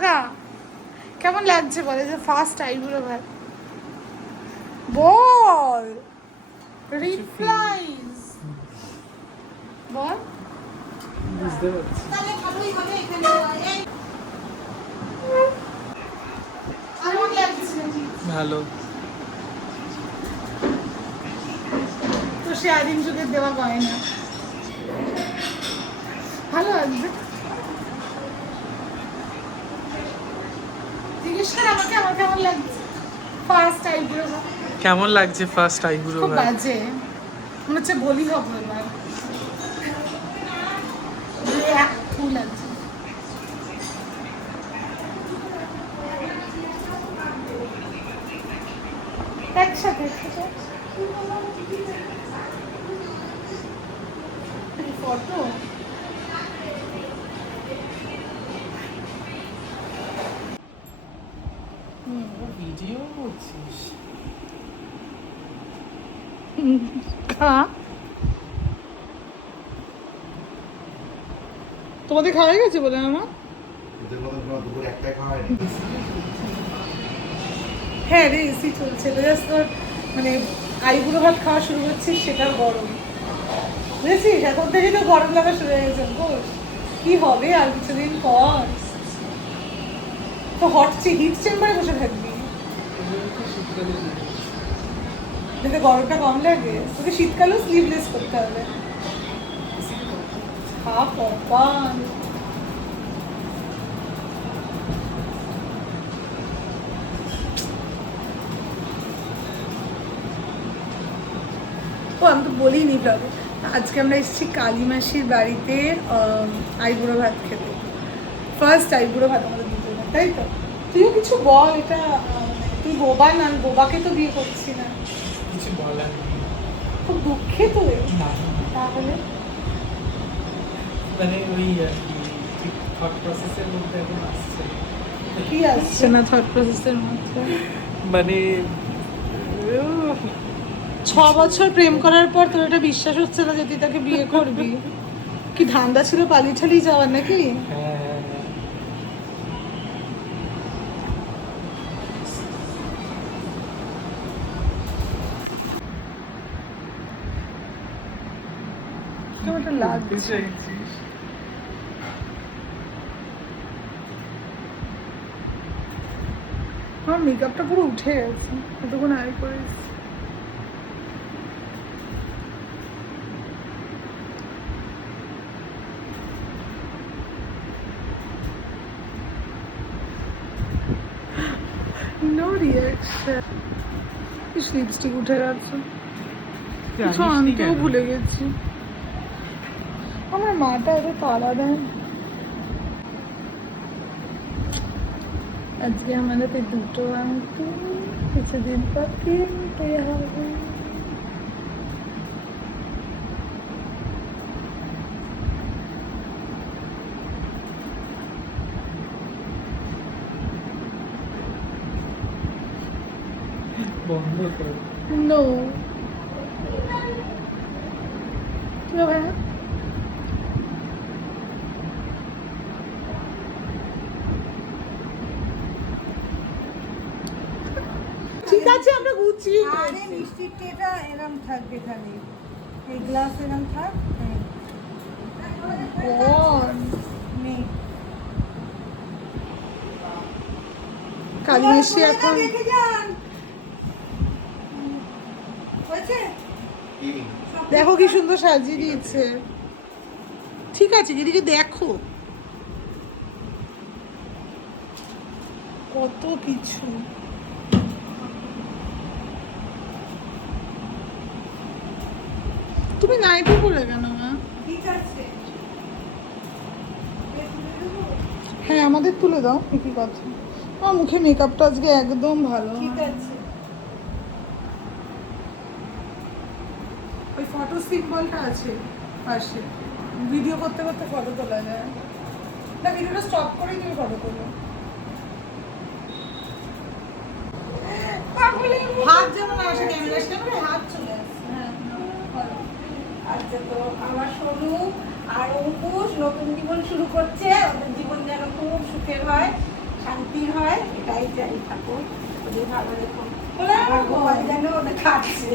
লাগা। কেমন লাগছে বলে যে ফার্স্ট আইবুড়ো ভাত? বল রিপ্লাইজ বল। বুঝতে পারছি। তাহলে ভালোই হবে এখানে। কেমন লাগছে? ভালো। তো সে আদিম যুগের দেওয়া গয়না ভালো লাগছে। জিজ্ঞেস কর আমাকে আমার কেমন লাগছে ফার্স্ট আইবুড়ো ভাত। কেমন লাগছে ফার্স্ট আইবুড়ো খুব ভাত? বাজে, মনে হচ্ছে বলি হবে এবার। এক ফুল আছে। একসাথে ফটো ভিডিও করছিস? খা। তোমাদের খাওয়া হয়ে গেছে বলে আমার? হ্যাঁ রে, এসি চলছে তোর, মানে আইবুড়ো ভাত খাওয়া শুরু করছিস সেটার গরম বুঝেছিস, এখন থেকেই তো গরম লাগা শুরু হয়ে গেছে। বল কি হবে আর কিছুদিন পর তো হিট চেম্বারে বসে থাকবি, যাতে গরমটা কম লাগে। তোকে শীতকালেও স্লিভলেস করতে হবে। খা পপান। ও আমি তো বলিনি ব্লগে, আজকে আমরা এসেছি কালী মাসির বাড়িতে আইবুড়ো ভাত খেতে। ফার্স্ট আইবুড়ো ভাত আমাদের দুজনের, তাই তো? তুইও কিছু বল, এটা তুই বোবা না, আমি বোবাকে তো বিয়ে করছি না। কিছু বলার নেই। খুব দুঃখিত না, তাহলে মানে ওই আর কি, ঠিক থট প্রসেসের মধ্যে এখন আসছে। কি আসছে না থট প্রসেসের মধ্যে? মানে 6 বছর প্রেম করার পর তোর এটা বিশ্বাস হচ্ছে না যে তুই তাকে বিয়ে করবি? কি ধান্দা ছিল পালিয়ে ঠালিয়ে যাওয়ার নাকি? হ্যাঁ হ্যাঁ হ্যাঁ। কেমন লাগছে? আমার মেকআপটা পুরো উঠে গেছে, এতক্ষণ আয় করে নো রিয়াকশন। লিপস্টিক উঠে গেছে, কিছু আনতেও ভুলে গেছি। আমার মাটা এত তাড়া দেয়। আজকে আমাদের দুটো আংটি, কিছুদিন পর কিনতে হবে। বন্ধ কর। নো কি হবে না? ঠিক আছে আমরা গুছিয়ে আরে মিষ্টির ট্রেটা এরম থাকবে খালি, এই গ্লাস এরম থাক। নেই কালী মাসি এখন দেখে যান। হয়েছে? দেখো কি সুন্দর সাজিয়ে দিয়েছে। ঠিক আছে দিদিকে দেখো কত কিছু। তুমি নাইটি পরে কেন মা? ঠিক আছে, হ্যাঁ আমাদের তুলে দাও, কি কথা। আমার মুখে মেকআপটা আজকে একদম ভালো। ঠিক আছে। ওই ফটো সিম্বলটা আছে পাশে, ভিডিও করতে করতে ফটো তোলা যায় না। ভিডিওটা স্টপ করেই তুমি ফটো তোলো। হাত যেমন আসে ক্যামেরার সামনে, হাত চলে আসে। হ্যাঁ, ভালো। আচ্ছা, তো আমার সোনু আর অঙ্কুশ নতুন জীবন শুরু করছে, ওদের জীবন যেন খুব সুখের হয় শান্তি হয়, এটাই চাই ঠাকুর ওদের ভালো রেখো। আমার গোপাল যেন ওটা খাচ্ছে,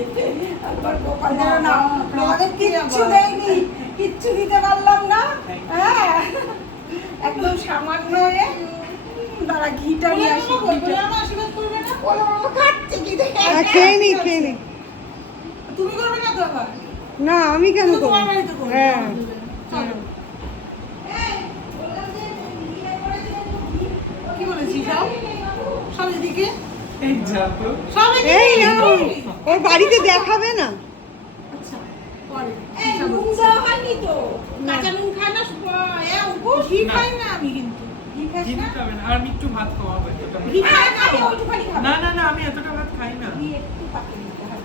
আমার গোপাল যেন না আমাদের কিচ্ছু দেয়নি, কিচ্ছু দিতে পারলাম না। হ্যাঁ একদম সামান্য দাঁড়া ঘিটা নিয়ে আসি। আশীর্বাদ করবে না? খাচ্ছে কি দেখে? খেয়ে নি খেয়ে নি। তুমি করবে না তো আবার? না আমি কেন তুমি করবো? তোমার বাড়িতে করবে। হ্যাঁ চলো। কি বলেছি সব? সব এদিকে? এই যাবো সব এই এদিকে? নাও, ওর বাড়িতে দেখাবে না। আচ্ছা, পরে। এই নুন দেওয়া হয়নি তো। কাঁচা নুন খায় না, ঘি খাই না আমি কিন্তু। ঘি খাস ঘি না? দিতে হবে না, আর আমি একটু ভাত খাওয়াবো এতটা ভাত। ঘি খায় না খাবে, তো? ওইটুখানি খাবে। না না না, আমি এতটা ভাত খাই না। ঘি একটু পাকিয়ে দিতে হবে।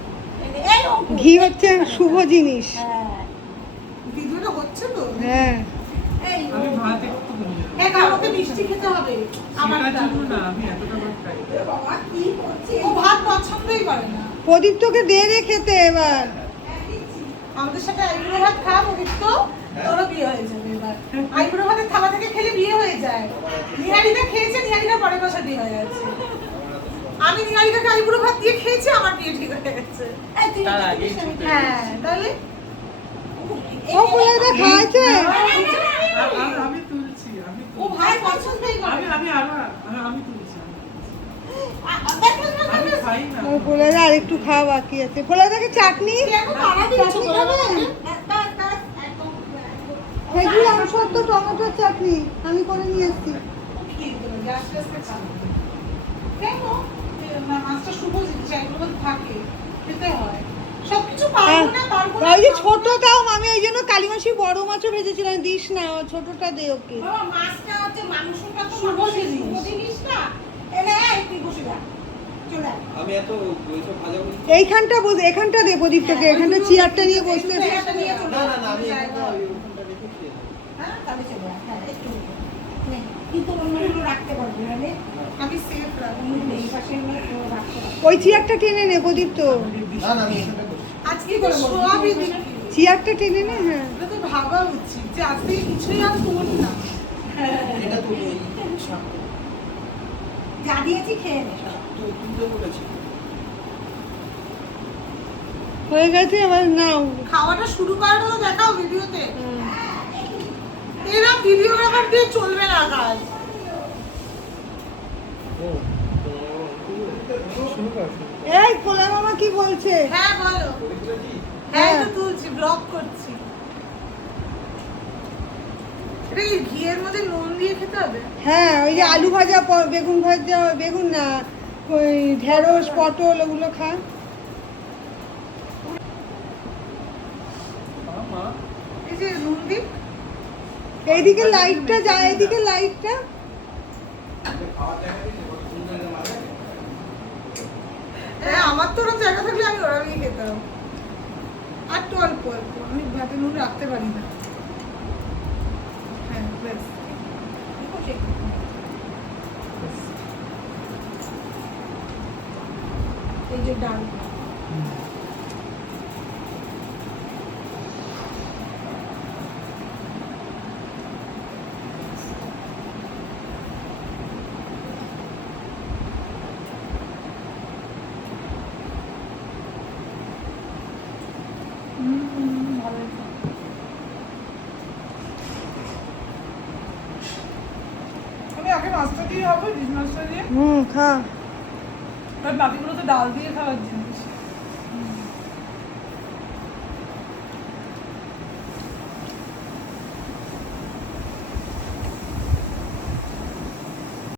এই অঙ্কুর। ঘি হচ্ছে শুভ জিনিস। হ্যাঁ। ভিডিওটা হচ্ছে তো? হ্যাঁ এই আমি ভাত একটু কম দিই। হ্যাঁ, আমাকে মিষ্টি খেতে হবে। আমার সেটার জন্য না, আমি এতটা ভাত খাই না। বাবা কি করছে? ও ভাত পছন্দই করে না। প্রদীপ তোকে দে রে খেতে এবার। আমাদের সাথে আইবুড়ো ভাত খাওয়া পবিত্র, তোরও বিয়ে হয়ে যাবে এবার। আইবুড়ো ভাতের থালা থেকে খেলে বিয়ে হয়ে যায়। নিহারিদা খেয়েছে, নিহারিদা পরের বছর বিয়ে হয়ে গেছে। আমি নিহারিদাকে আইবুড়ো ভাত দিয়ে খেয়েছি, আমার বিয়ে ঠিক হয়ে গেছে। এই তুই তার একটু আগেই পিছনে ঠিক হ্যাঁ, তাহলে ও বলে খাইছে। আমি তুলছি, আমি ও ভাত পছন্দই করে আমি না। আমি আরো আমি তুলছি। আমি দেখো, খাই না। ও বলে আর একটু খাওয়া বাকি আছে। বলে দেখে চাটনি কেন তাড়া দিচ্ছ চাটনি বলো খাবে? আমাকে? খেজুর আমসত্ব টমেটোর চাটনি আমি করে নিয়ে এসেছি। খেয়ে দিতে হবে, আস্তে আস্তে খাবো। কেন? মাছটা শুভ জিনিস, এগুলো থাকে, খেতে হয়। সবকিছু পারবো না, পারবো না। ওই যে ছোট দাও আমি ওই জন্য কালিমাসি বড় মাছও ভেজেছিলাম। দিস না, ও ছোটটা দে ওকে। বাবা মাছটা হচ্ছে মাংসটা তো শুভ জিনিস। শুভ জিনিস না। এনে এই তুই বসে যা। চলে আয়। আমি এত ওইসব ভাজা ভুজি এইখানটা বস, এখানটা দে প্রদীপ তোকে। এখানটা চেয়ারটা নিয়ে বসতে। চেয়ারটা নিয়ে চলে না আয়। না না, আমি জায়গা এখানটা হবে। ওইখানটা রেখে খেয়ে নেবো। হ্যাঁ তাহলে চলে আয়। হ্যাঁ একটু নে। কিন্তু অন্যগুলো রাখতে পারবি না রে। আমি সেফ রাখবো। অন্য এই পাশে এগুলো রাখতে পারবি। ওই চেয়ারটা টেনে নে প্রদীপ তো। না না, আমি এখানটা করছি। আজকে তো সবই দেখি। চেয়ারটা টেনে নে। হ্যাঁ এটা তো ভাবা উচিত যে আজ থেকে কিছুই আর করি না। এটা তুমি এই শাক যা দিয়েছি খেয়ে নে সব। তো তুলতে বলেছি। হয়ে গেছে এবার নাও। খাওয়াটা শুরু করাটা তো দেখাও ভিডিওতে। এরকম ভিডিওগ্রাফার দিয়ে চলবে না কাজ। শুরু কর। এই কোলা মামা কি বলছে? হ্যাঁ বলো। হ্যাঁ তো তুলছি, ব্লগ করছি। এটা কি ঘিয়ের মধ্যে নুন দিয়ে খেতে হবে? হ্যাঁ ওই যে আলু ভাজা বেগুন ভাজা, বেগুন না ওই ঢেঁড়স পটল ওগুলো খা। মা এই যে নুন দিই। এইদিকে লাইটটা যায়, এইদিকে লাইটটা। হ্যাঁ, আমার তো ওরকম জায়গা থাকলে আমি ওরমই খেতাম। আর তো অল্প অল্প, আমি ভাতে নুন রাখতে পারি না। হ্যাঁ ব্যাস। এই যে ডাল ভালো হয়েছে। আমি আগে মাছটা দিয়ে হবে, ডিশ মাছটা দিয়ে। খা। আর বাকিগুলো তো ডাল দিয়ে খাওয়ার জন্য।